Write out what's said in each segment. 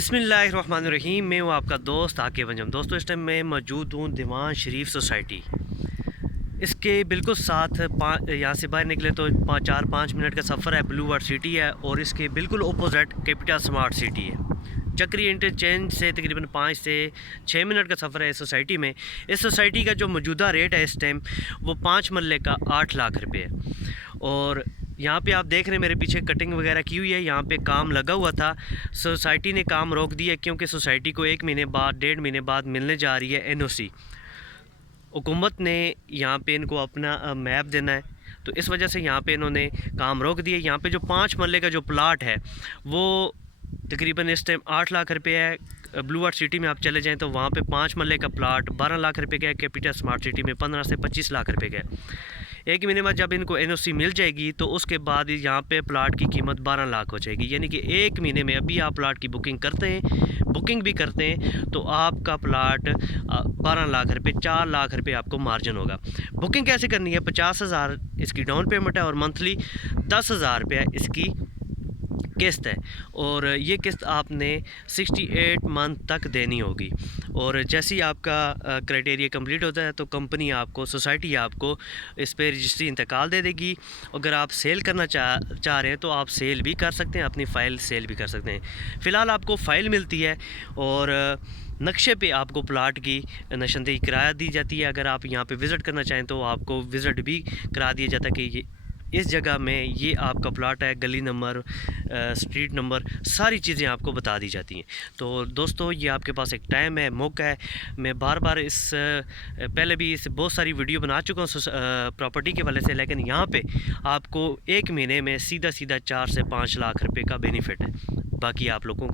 बिस्मिल्लाहिर्रहमानिर्रहीम। मैं हूँ आपका दोस्त आके वंजम। दोस्तों, इस टाइम मैं मौजूद हूँ दीवान शरीफ सोसाइटी। इसके बिल्कुल साथ यहाँ से बाहर निकले तो 4-5 मिनट का सफ़र है। ब्लू वार्ड सिटी है और इसके बिल्कुल अपोजिट कैपिटल स्मार्ट सिटी है। चक्री इंटरचेंज से तकरीबन 5 से 6 मिनट का सफ़र है इस सोसाइटी में। इस सोसाइटी का जो मौजूदा रेट है इस टाइम वो 5 मरले का 8 लाख रुपये है। और यहाँ पे आप देख रहे हैं मेरे पीछे कटिंग वगैरह की हुई है। यहाँ पे काम लगा हुआ था, सोसाइटी ने काम रोक दिया क्योंकि सोसाइटी को 1 महीने बाद 1.5 महीने बाद मिलने जा रही है एनओसी। हुकूमत ने यहाँ पे इनको अपना मैप देना है, तो इस वजह से यहाँ पे इन्होंने काम रोक दिए। यहाँ पे जो 5 मरले का जो प्लाट है वो तकरीबन इस टाइम 8 लाख रुपये है। ब्लू वार्ड सिटी में आप चले जाएं तो वहाँ पे 5 मरले का प्लाट 12 लाख रुपये का है। कैपिटल स्मार्ट सिटी में 15 से 25 लाख रुपये का है। 1 महीने बाद जब इनको एनओसी मिल जाएगी तो उसके बाद यहाँ पे प्लाट की कीमत 12 लाख हो जाएगी। यानी कि 1 महीने में अभी आप प्लाट की बुकिंग भी करते हैं तो आपका प्लाट 12 लाख रुपये, 4 लाख रुपये आपको मार्जिन होगा। बुकिंग कैसे करनी है? 50,000 इसकी डाउन पेमेंट है और मंथली 10,000 रुपये इसकी किस्त है। और ये किस्त आपने 68 मंथ तक देनी होगी। और जैसे ही आपका क्राइटेरिया कंप्लीट होता है तो कंपनी आपको, सोसाइटी आपको इस पर रजिस्ट्री इंतकाल दे देगी। अगर आप सेल करना चाह रहे हैं तो आप सेल भी कर सकते हैं, अपनी फ़ाइल सेल भी कर सकते हैं। फ़िलहाल आपको फ़ाइल मिलती है और नक्शे पे आपको प्लाट की निशानदेही करा दी जाती है। अगर आप यहाँ पे विज़िट करना चाहें तो आपको विज़िट भी करा दिया जाता है कि ये इस जगह में ये आपका प्लाट है, गली नंबर, स्ट्रीट नंबर, सारी चीज़ें आपको बता दी जाती हैं। तो दोस्तों, ये आपके पास एक टाइम है, मौका है। मैं बार बार पहले भी इस बहुत सारी वीडियो बना चुका हूँ प्रॉपर्टी के वाले से, लेकिन यहाँ पे आपको 1 महीने में सीधा 4 से 5 लाख रुपए का बेनिफिट है। बाकी आप लोगों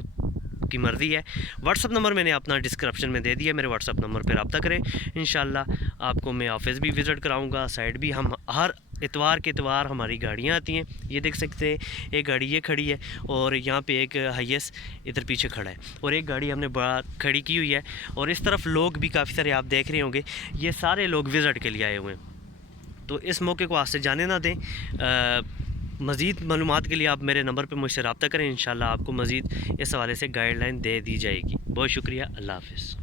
की मर्ज़ी है। व्हाट्सअप नंबर मैंने अपना डिस्क्रिप्शन में दे दिया, मेरे व्हाट्सअप नंबर पर रब्ता करें। इंशाल्लाह आपको मैं ऑफिस भी विज़िट कराऊंगा, साइड भी। हम हर इतवार के इतवार हमारी गाड़ियाँ आती हैं। ये देख सकते हैं, एक गाड़ी ये खड़ी है और यहाँ पे एक हाईएस्ट इधर पीछे खड़ा है और एक गाड़ी हमने बड़ा खड़ी की हुई है। और इस तरफ लोग भी काफ़ी सारे आप देख रहे होंगे, ये सारे लोग विज़िट के लिए आए हुए हैं। तो इस मौके को आज से जाने ना दें। मज़ीद मालूमात के लिए आप मेरे नंबर पे मुझसे रब्ता करें। इंशाल्लाह आपको मज़ीद इस हवाले से गाइडलाइन दे दी जाएगी। बहुत शुक्रिया। अल्लाह हाफ़िज़।